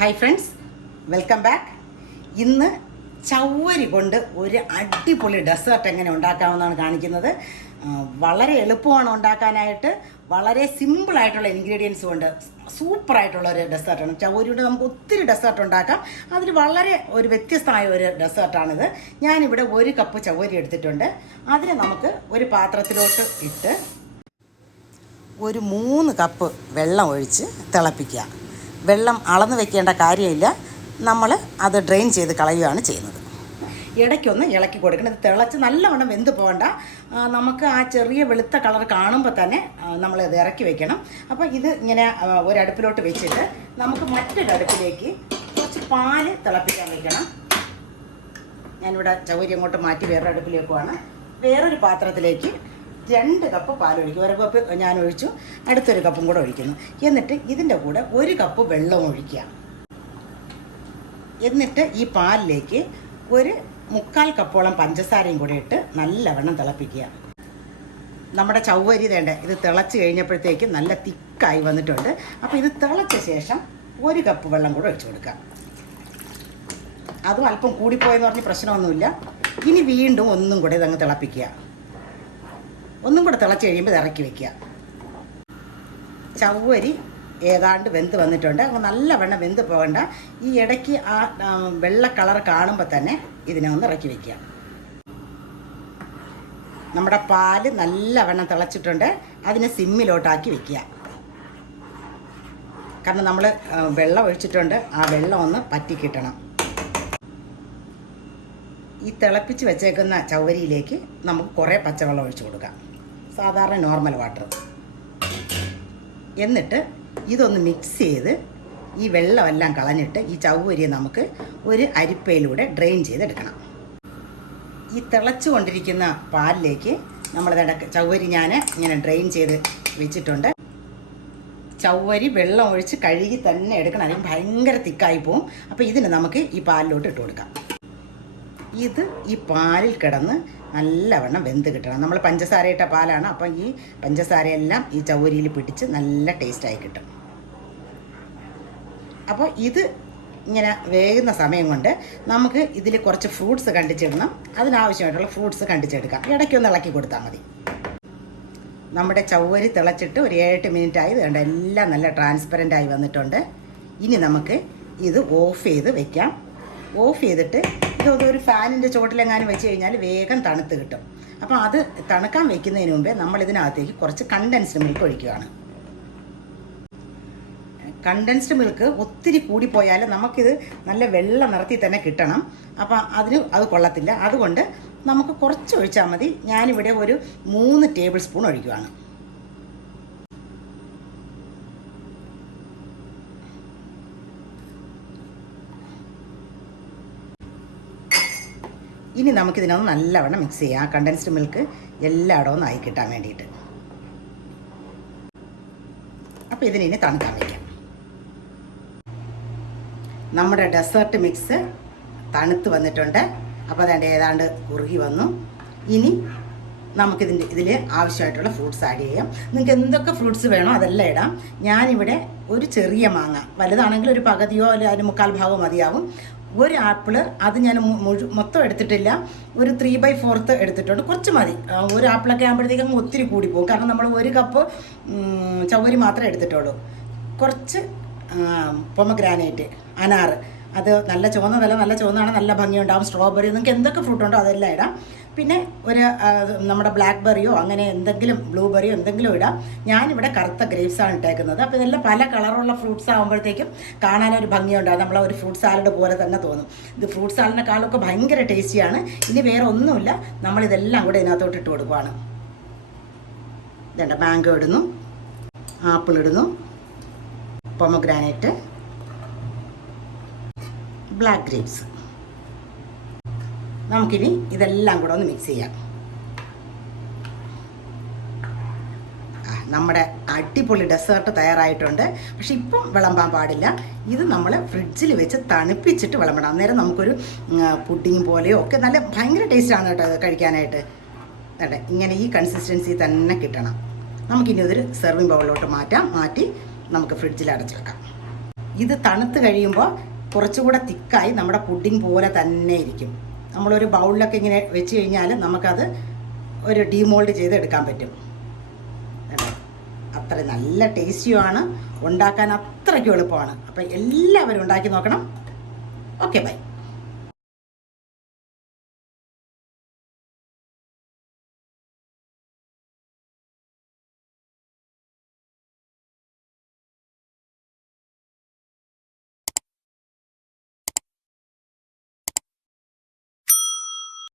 Hi friends welcome back ഇന്ന് ചവ്വരി കൊണ്ട് ഒരു അടിപൊളി ഡെസേർട്ട് എങ്ങനെ ഉണ്ടാക്കാമെന്നാണ് കാണിക്കുന്നത്. വളരെ എളുപ്പമാണ് ഉണ്ടാക്കാനായിട്ട്. വളരെ സിമ്പിളായിട്ടുള്ള ഇൻഗ്രീഡിയൻസ് കൊണ്ട് സൂപ്പറായിട്ടുള്ള ഒരു ഡെസേർട്ടാണ് ചവ്വരി കൊണ്ട് നമുക്ക് ഒത്തിരി ഡെസേർട്ട് ഉണ്ടാക്കാം. അതിൽ വളരെ ഒരു വ്യത്യസ്തമായ ഒരു ഡെസേർട്ടാണിത് ഞാനിവിടെ ഒരു കപ്പ് ചവ്വരി എടുത്തിട്ടുണ്ട്. അതിനെ നമുക്ക് ഒരു പാത്രത്തിലോട്ട് ഇട്ട് ഒരു മൂന്ന് കപ്പ് വെള്ളം ഒഴിച്ച് തിളപ്പിക്കുക. വെള്ളം അളന്ന് വെക്കേണ്ട കാര്യമില്ല. നമ്മൾ അത് ഡ്രെയിൻ ചെയ്ത് കളയുകയാണ് ചെയ്യുന്നത്. ഇടയ്ക്കൊന്ന് ഇളക്കി കൊടുക്കണം. ഇത് തിളച്ച് നല്ലവണ്ണം വെന്ത് പോകണ്ട. നമുക്ക് ആ ചെറിയ വെളുത്ത കളർ കാണുമ്പോൾ തന്നെ നമ്മൾ ഇത് ഇറക്കി വെക്കണം. അപ്പോൾ ഇത് ഇങ്ങനെ ഒരടുപ്പിലോട്ട് വെച്ചിട്ട് നമുക്ക് മറ്റൊരു അടുപ്പിലേക്ക് കുറച്ച് പാൽ തിളപ്പിക്കാൻ വെക്കണം. ഞാനിവിടെ ചൗരി അങ്ങോട്ട് മാറ്റി വേറൊരു അടുപ്പിലേക്കുമാണ് വേറൊരു പാത്രത്തിലേക്ക് രണ്ട് കപ്പ് പാൽ ഒഴിക്കും ഒരു കപ്പ് ഞാൻ ഒഴിച്ചു അടുത്തൊരു കപ്പും കൂടെ ഒഴിക്കുന്നു. എന്നിട്ട് ഇതിന്റെ കൂടെ ഒരു കപ്പ് വെള്ളം ഒഴിക്കുക. എന്നിട്ട് ഈ പാലിലേക്ക് ഒരു മുക്കാൽ കപ്പോളം പഞ്ചസാരയും കൂടെ ഇട്ട് നല്ലവണ്ണം തിളപ്പിക്കുക. നമ്മുടെ ചൗവരി തേണ്ട ഇത് തിളച്ച് കഴിഞ്ഞപ്പോഴത്തേക്ക് നല്ല തിക്കായി വന്നിട്ടുണ്ട്. അപ്പോൾ ഇത് തിളച്ച ശേഷം ഒരു കപ്പ് വെള്ളം കൂടെ ഒഴിച്ചു കൊടുക്കാം അതും അല്പം കൂടിപ്പോയെന്ന് പറഞ്ഞ് പ്രശ്നമൊന്നുമില്ല. ഇനി വീണ്ടും ഒന്നും കൂടെ ഇതങ്ങ് തിളപ്പിക്കുക. ഒന്നും കൂടെ തിളച്ച് കഴിയുമ്പോൾ ഇറക്കി വെക്കുക. ചവ്വരി ഏതാണ്ട് വെന്ത് വന്നിട്ടുണ്ട്. അപ്പോൾ നല്ല വെണ്ണം വെന്ത് പോകണ്ട. ഈ ഇടയ്ക്ക് ആ വെള്ള കളർ കാണുമ്പോൾ തന്നെ ഇതിനെ ഒന്ന് ഇറക്കി വെക്കുക. നമ്മുടെ പാൽ നല്ല വെണ്ണം തിളച്ചിട്ടുണ്ട്. അതിനെ സിമ്മിലോട്ടാക്കി വെക്കുക. കാരണം നമ്മൾ വെള്ളം ഒഴിച്ചിട്ടുണ്ട്. ആ വെള്ളം ഒന്ന് പറ്റി കിട്ടണം. ഈ തിളപ്പിച്ച് വെച്ചേക്കുന്ന ചവരിയിലേക്ക് നമുക്ക് കുറേ പച്ചവെള്ളം ഒഴിച്ചു കൊടുക്കാം. സാധാരണ നോർമൽ വാട്ടർ എന്നിട്ട് ഇതൊന്ന് മിക്സ് ചെയ്ത് ഈ വെള്ളമെല്ലാം കളഞ്ഞിട്ട് ഈ ചവ്വരിയെ നമുക്ക് ഒരു അരിപ്പയിലൂടെ ഡ്രെയിൻ ചെയ്തെടുക്കണം. ഈ തിളച്ചുകൊണ്ടിരിക്കുന്ന പാലിലേക്ക് നമ്മൾ ചവ്വരി ഞാൻ ഇങ്ങനെ ഡ്രെയിൻ ചെയ്ത് വെച്ചിട്ടുണ്ട്. ചവ്വരി വെള്ളം ഒഴിച്ച് കഴുകി തന്നെ എടുക്കണം. അല്ലെങ്കിൽ ഭയങ്കര തിക്കായി പോവും. അപ്പോൾ ഇതിന് നമുക്ക് ഈ പാലിലോട്ട് ഇട്ട് കൊടുക്കാം. ഇത് ഈ പാലിൽ കിടന്ന് നല്ലവണ്ണം വെന്ത് കിട്ടണം. നമ്മൾ പഞ്ചസാര ഇട്ട പാലാണ്. അപ്പം ഈ പഞ്ചസാരയെല്ലാം ഈ ചവരിയിൽ പിടിച്ച് നല്ല ടേസ്റ്റായി കിട്ടും. അപ്പോൾ ഇത് ഇങ്ങനെ വേകുന്ന സമയം കൊണ്ട് നമുക്ക് ഇതിൽ കുറച്ച് ഫ്രൂട്ട്സ് കണ്ടിച്ചിടണം. അതിനാവശ്യമായിട്ടുള്ള ഫ്രൂട്ട്സ് കണ്ടിച്ചെടുക്കാം. ഇടയ്ക്കൊന്ന് ഇളക്കി കൊടുത്താൽ മതി. നമ്മുടെ ചവ്വരി തിളച്ചിട്ട് ഒരു ഏഴെട്ട് മിനിറ്റ് ആയി വേണ്ട എല്ലാം നല്ല ട്രാൻസ്പെറന്റ് ആയി വന്നിട്ടുണ്ട്. ഇനി നമുക്ക് ഇത് ഓഫ് ചെയ്ത് വെക്കാം. ഓഫ് ചെയ്തിട്ട് ഇത് ഒരു ഫാനിന്റെ ചുവട്ടിലെങ്ങാനും വെച്ച് കഴിഞ്ഞാൽ വേഗം തണുത്ത് കിട്ടും. അപ്പോൾ അത് തണുക്കാൻ വെക്കുന്നതിന് മുമ്പേ നമ്മൾ ഇതിനകത്തേക്ക് കുറച്ച് കണ്ടൻസ്ഡ് മിൽക്ക് ഒഴിക്കുകയാണ്. കണ്ടൻസ്ഡ് മിൽക്ക് ഒത്തിരി കൂടിപ്പോയാൽ നമുക്കിത് നല്ല വെള്ളം നിറത്തിൽ തന്നെ കിട്ടണം. അപ്പം അതിന് അത് കൊള്ളത്തില്ല. അതുകൊണ്ട് നമുക്ക് കുറച്ച് ഒഴിച്ചാൽ മതി. ഞാനിവിടെ ഒരു മൂന്ന് ടേബിൾ സ്പൂൺ ഒഴിക്കുകയാണ് ഇനി നമുക്കിതിനൊന്ന് നല്ലവണ്ണം മിക്സ് ചെയ്യാം. ആ കണ്ടൻസ്ഡ് മിൽക്ക് എല്ലായിടവും ഒന്ന് ആയി കിട്ടാൻ വേണ്ടിയിട്ട്. അപ്പോൾ ഇതിനി തണുക്കാൻ വയ്ക്കാം നമ്മുടെ ഡെസേർട്ട് മിക്സ് തണുത്ത് വന്നിട്ടുണ്ട്. അപ്പോൾ അതാണ്ട് ഏതാണ്ട് കുറുകി വന്നു. ഇനി നമുക്കിതിന്റെ ഇതിൽ ആവശ്യമായിട്ടുള്ള ഫ്രൂട്ട്സ് ആഡ് ചെയ്യാം. നിങ്ങൾക്ക് എന്തൊക്കെ ഫ്രൂട്ട്സ് വേണോ അതെല്ലാം ഇടാം. ഞാനിവിടെ ഒരു ചെറിയ മാങ്ങ. വലുതാണെങ്കിൽ ഒരു പകുതിയോ അല്ലെങ്കിൽ അതിന് മുക്കാൽ ഭാഗമോ മതിയാവും. ഒരു ആപ്പിൾ അത് ഞാൻ മുഴു മൊത്തം എടുത്തിട്ടില്ല. ഒരു ത്രീ ബൈ ഫോർത്ത് എടുത്തിട്ടുണ്ട്. കുറച്ച് മതി. ഒരു ആപ്പിളൊക്കെ ആകുമ്പോഴത്തേക്കും ഒത്തിരി കൂടി പോകും. കാരണം നമ്മൾ ഒരു കപ്പ് ചവരി മാത്രമേ എടുത്തിട്ടുള്ളൂ. കുറച്ച് പൊമഗ്രാനൈറ്റ് അനാറ്. അത് നല്ല ചുവന്നതല്ല നല്ല ചുവന്നാണ് നല്ല ഭംഗിയുണ്ടാവും. സ്ട്രോബെറി നിങ്ങൾക്ക് എന്തൊക്കെ ഫ്രൂട്ടുണ്ടോ അതെല്ലാം ഇടാം. പിന്നെ ഒരു നമ്മുടെ ബ്ലാക്ക് ബെറിയോ അങ്ങനെ എന്തെങ്കിലും ബ്ലൂബെറിയോ എന്തെങ്കിലും ഇടാം. ഞാനിവിടെ കറുത്ത ആണ് ഇട്ടേക്കുന്നത്. അപ്പോൾ ഇതെല്ലാം പല കളറുള്ള ഫ്രൂട്ട്സ് ആകുമ്പോഴത്തേക്കും കാണാനൊരു ഭംഗിയുണ്ടാകും നമ്മളെ ഒരു ഫ്രൂട്ട് സാലഡ് പോലെ തന്നെ തോന്നും. ഇത് ഫ്രൂട്ട് സാലഡിനെക്കാളൊക്കെ ഭയങ്കര ടേസ്റ്റിയാണ് ഇനി വേറെ ഒന്നുമില്ല. നമ്മളിതെല്ലാം കൂടെ ഇതിനകത്തോട്ട് ഇട്ട് കൊടുക്കുവാണ്. ഇതുണ്ട് മാംഗോ ഇടുന്നു. ആപ്പിൾ ഇടുന്നു. പൊമഗ്രാനൈറ്റ് ബ്ലാക്ക് ഗ്രേപ്സ് നമുക്കിനി ഇതെല്ലാം കൂടെ ഒന്ന് മിക്സ് ചെയ്യാം. നമ്മുടെ അടിപൊളി ഡെസേർട്ട് തയ്യാറായിട്ടുണ്ട്. പക്ഷെ ഇപ്പം വിളമ്പാൻ പാടില്ല. ഇത് നമ്മൾ ഫ്രിഡ്ജിൽ വെച്ച് തണുപ്പിച്ചിട്ട് വിളമ്പണം. അന്നേരം നമുക്കൊരു പുഡിങ് പോലെയോ ഒക്കെ നല്ല ഭയങ്കര ടേസ്റ്റാണ് കേട്ടോ അത് കഴിക്കാനായിട്ട്. അതെ ഇങ്ങനെ ഈ കൺസിസ്റ്റൻസി തന്നെ കിട്ടണം. നമുക്കിനി അതൊരു സെർവിങ് ബൗളിലോട്ട് മാറ്റാം. മാറ്റി നമുക്ക് ഫ്രിഡ്ജിൽ അടച്ചു വെക്കാം. ഇത് തണുത്ത് കഴിയുമ്പോൾ കുറച്ചുകൂടെ തിക്കായി നമ്മുടെ പുഡിങ് പോലെ തന്നെ ഇരിക്കും. നമ്മളൊരു ബൗളിലൊക്കെ ഇങ്ങനെ വെച്ച് കഴിഞ്ഞാൽ നമുക്കത് ഒരു ഡീമോൾഡ് ചെയ്ത് എടുക്കാൻ പറ്റും അത്ര നല്ല ടേസ്റ്റിയുമാണ്. ഉണ്ടാക്കാൻ അത്രയ്ക്കും എളുപ്പമാണ്. അപ്പം എല്ലാവരും ഉണ്ടാക്കി നോക്കണം. Okay bye.